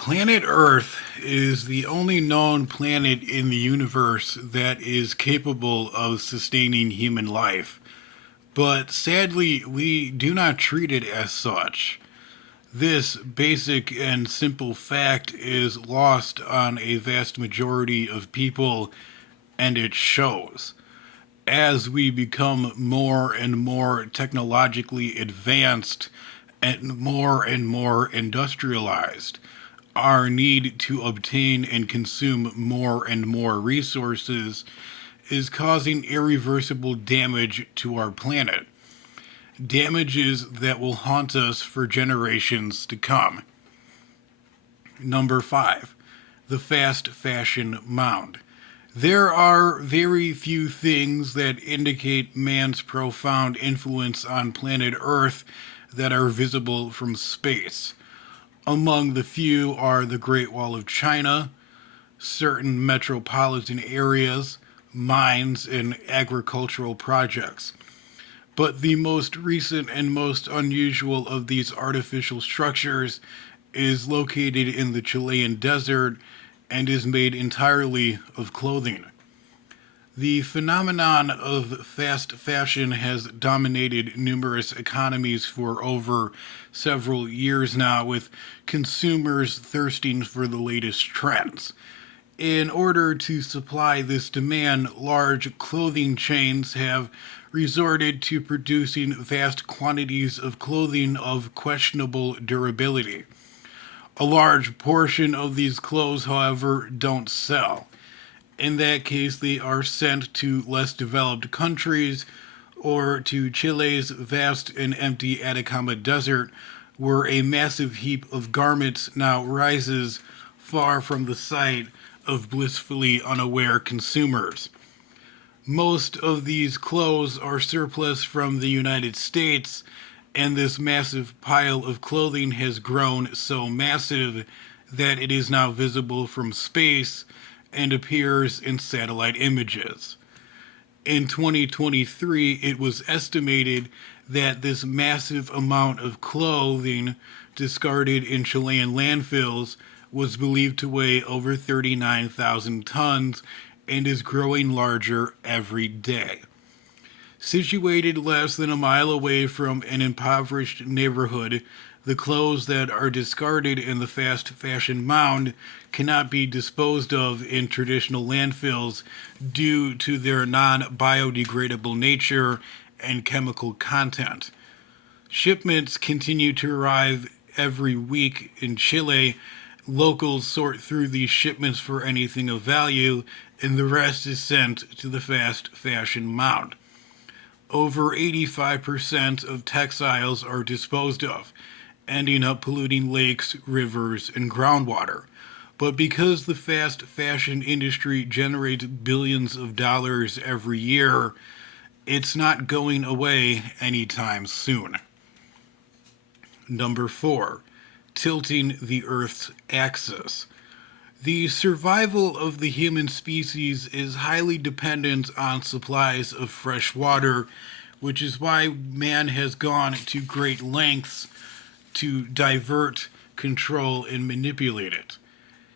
Planet Earth is the only known planet in the universe that is capable of sustaining human life. But sadly, we do not treat it as such. This basic and simple fact is lost on a vast majority of people, and it shows. As we become more and more technologically advanced and more industrialized, our need to obtain and consume more and more resources is causing irreversible damage to our planet. Damages that will haunt us for generations to come. Number 5. The fast fashion mound. There are very few things that indicate man's profound influence on planet Earth that are visible from space. Among the few are the Great Wall of China, certain metropolitan areas, mines, and agricultural projects. But the most recent and most unusual of these artificial structures is located in the Chilean desert and is made entirely of clothing. The phenomenon of fast fashion has dominated numerous economies for over several years now, with consumers thirsting for the latest trends. In order to supply this demand, large clothing chains have resorted to producing vast quantities of clothing of questionable durability. A large portion of these clothes, however, don't sell. In that case, they are sent to less developed countries or to Chile's vast and empty Atacama Desert, where a massive heap of garments now rises far from the sight of blissfully unaware consumers. Most of these clothes are surplus from the United States, and this massive pile of clothing has grown so massive that it is now visible from space and appears in satellite images. In 2023, it was estimated that this massive amount of clothing discarded in Chilean landfills was believed to weigh over 39,000 tons and is growing larger every day. Situated less than a mile away from an impoverished neighborhood, the clothes that are discarded in the fast fashion mound cannot be disposed of in traditional landfills due to their non biodegradable nature and chemical content. Shipments continue to arrive every week in Chile. Locals sort through these shipments for anything of value, and the rest is sent to the fast fashion mound. Over 85% of textiles are disposed of, ending up polluting lakes, rivers, and groundwater. But because the fast fashion industry generates billions of dollars every year, it's not going away anytime soon. Number 4. Tilting the Earth's axis. The survival of the human species is highly dependent on supplies of fresh water, which is why man has gone to great lengths to divert, control, and manipulate it.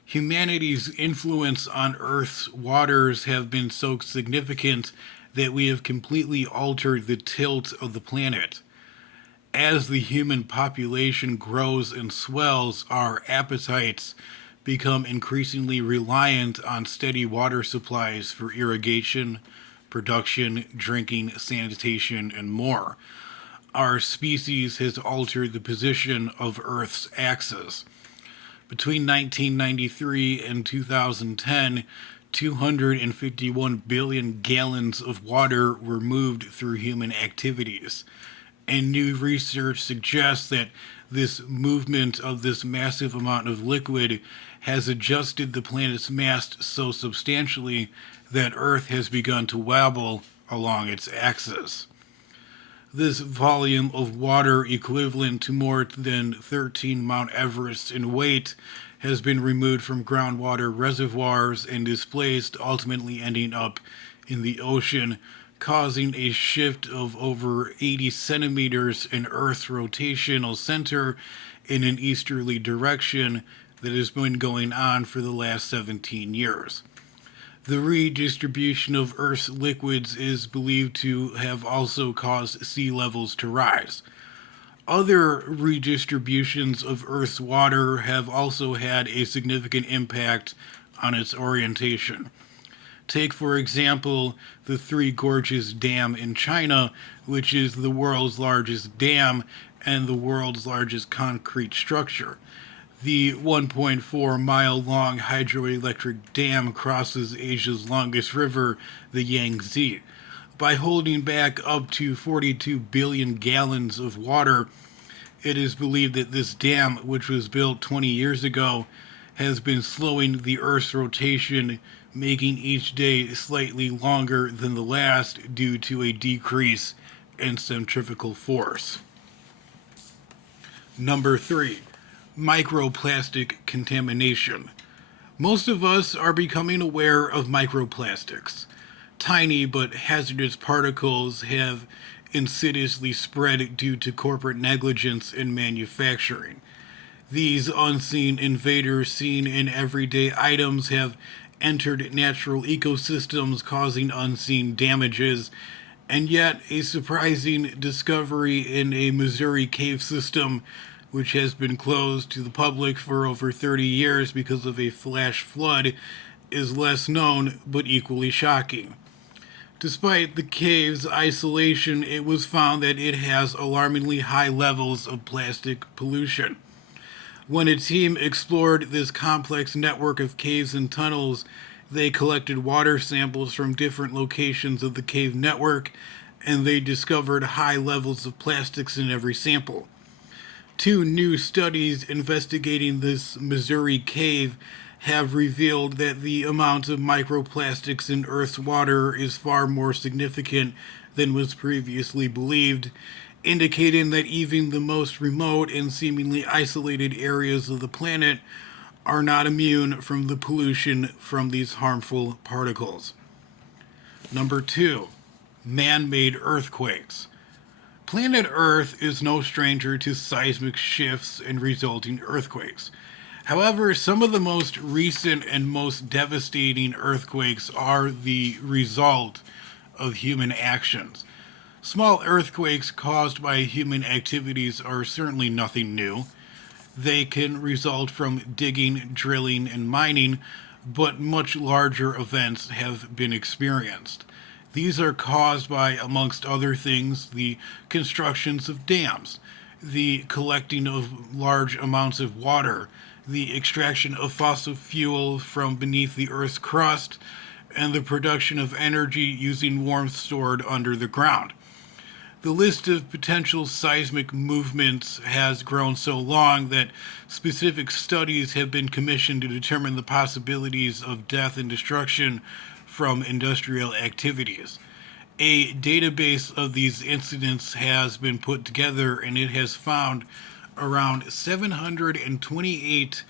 Humanity's influence on Earth's waters have been so significant that we have completely altered the tilt of the planet. As the human population grows and swells, our appetites become increasingly reliant on steady water supplies for irrigation, production, drinking, sanitation, and more. Our species has altered the position of Earth's axis. Between 1993 and 2010, 251 billion gallons of water were moved through human activities. And new research suggests that this movement of this massive amount of liquid has adjusted the planet's mass so substantially that Earth has begun to wobble along its axis. This volume of water, equivalent to more than 13 Mount Everests in weight, has been removed from groundwater reservoirs and displaced, ultimately ending up in the ocean, causing a shift of over 80 centimeters in Earth's rotational center in an easterly direction that has been going on for the last 17 years. The redistribution of Earth's liquids is believed to have also caused sea levels to rise. Other redistributions of Earth's water have also had a significant impact on its orientation. Take, for example, the Three Gorges Dam in China, which is the world's largest dam and the world's largest concrete structure. The 1.4-mile long hydroelectric dam crosses Asia's longest river, the Yangtze. By holding back up to 42 billion gallons of water, it is believed that this dam, which was built 20 years ago, has been slowing the Earth's rotation, making each day slightly longer than the last due to a decrease in centrifugal force. Number 3. Microplastic contamination. Most of us are becoming aware of microplastics. Tiny but hazardous particles have insidiously spread due to corporate negligence in manufacturing. These unseen invaders seen in everyday items have entered natural ecosystems causing unseen damages, and yet a surprising discovery in a Missouri cave system, which has been closed to the public for over 30 years because of a flash flood, is less known but equally shocking. Despite the cave's isolation, it was found that it has alarmingly high levels of plastic pollution. When a team explored this complex network of caves and tunnels, they collected water samples from different locations of the cave network, and they discovered high levels of plastics in every sample. 2 new studies investigating this Missouri cave have revealed that the amount of microplastics in Earth's water is far more significant than was previously believed, indicating that even the most remote and seemingly isolated areas of the planet are not immune from the pollution from these harmful particles. Number 2. Man-made earthquakes. Planet Earth is no stranger to seismic shifts and resulting earthquakes. However, some of the most recent and most devastating earthquakes are the result of human actions. Small earthquakes caused by human activities are certainly nothing new. They can result from digging, drilling, and mining, but much larger events have been experienced. These are caused by, amongst other things, the constructions of dams, the collecting of large amounts of water, the extraction of fossil fuel from beneath the Earth's crust, and the production of energy using warmth stored under the ground. The list of potential seismic movements has grown so long that specific studies have been commissioned to determine the possibilities of death and destruction from industrial activities. A database of these incidents has been put together, and it has found around 728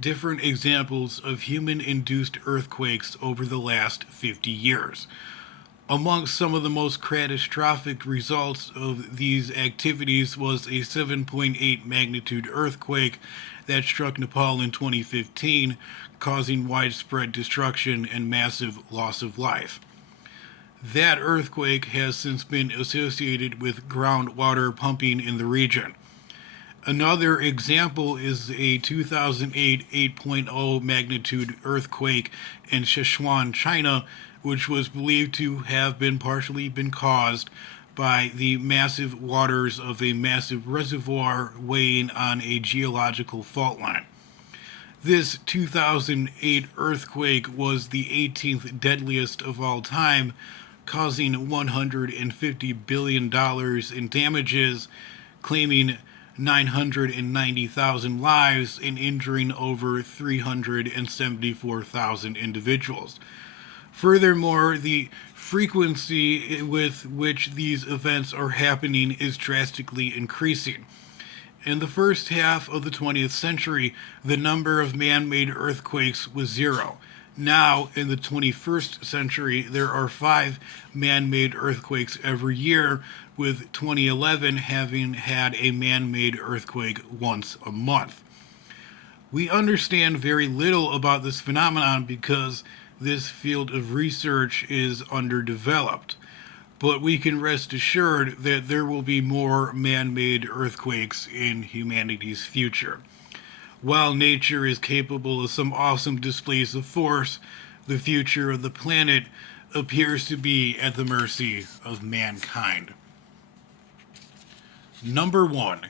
different examples of human-induced earthquakes over the last 50 years. Amongst some of the most catastrophic results of these activities was a 7.8 magnitude earthquake that struck Nepal in 2015, causing widespread destruction and massive loss of life. That earthquake has since been associated with groundwater pumping in the region. Another example is a 2008 8.0 magnitude earthquake in Sichuan, China, which was believed to have been partially caused by the massive waters of a massive reservoir weighing on a geological fault line. This 2008 earthquake was the 18th deadliest of all time, causing $150 billion in damages, claiming 990,000 lives, and injuring over 374,000 individuals. Furthermore, the frequency with which these events are happening is drastically increasing. In the first half of the 20th century, the number of man-made earthquakes was 0. Now, in the 21st century, there are 5 man-made earthquakes every year, with 2011 having had a man-made earthquake once a month. We understand very little about this phenomenon because this field of research is underdeveloped. But we can rest assured that there will be more man made earthquakes in humanity's future. While nature is capable of some awesome displays of force, the future of the planet appears to be at the mercy of mankind. Number 1.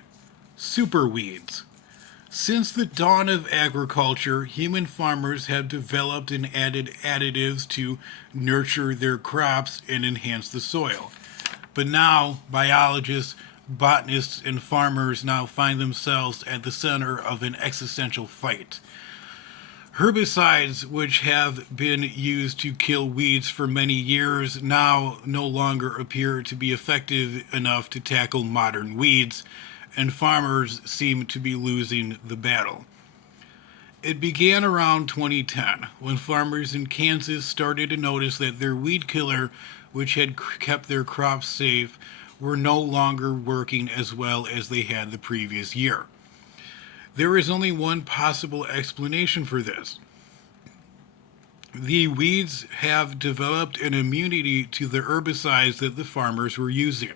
Superweeds. Since the dawn of agriculture, human farmers have developed and added additives to nurture their crops and enhance the soil. But now, biologists, botanists, and farmers now find themselves at the center of an existential fight. Herbicides, which have been used to kill weeds for many years, now no longer appear to be effective enough to tackle modern weeds, and farmers seem to be losing the battle. It began around 2010 when farmers in Kansas started to notice that their weed killer, which had kept their crops safe, were no longer working as well as they had the previous year. There is only one possible explanation for this. The weeds have developed an immunity to the herbicides that the farmers were using.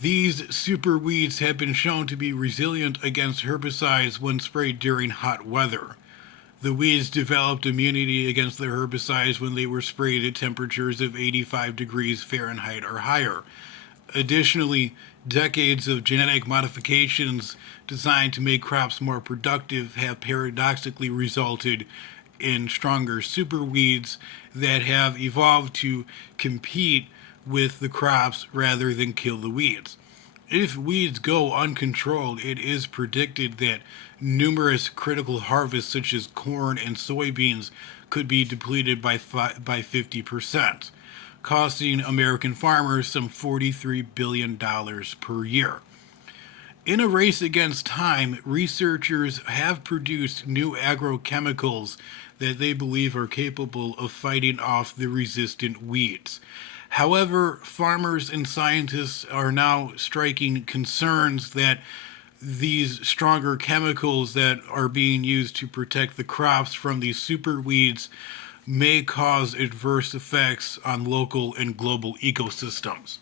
These super weeds have been shown to be resilient against herbicides when sprayed during hot weather. The weeds developed immunity against the herbicides when they were sprayed at temperatures of 85 degrees Fahrenheit or higher. Additionally, decades of genetic modifications designed to make crops more productive have paradoxically resulted in stronger super weeds that have evolved to compete with the crops rather than kill the weeds. If weeds go uncontrolled, it is predicted that numerous critical harvests such as corn and soybeans could be depleted by 50%, costing American farmers some $43 billion per year. In a race against time, researchers have produced new agrochemicals that they believe are capable of fighting off the resistant weeds. However, farmers and scientists are now striking concerns that these stronger chemicals that are being used to protect the crops from these super weeds may cause adverse effects on local and global ecosystems.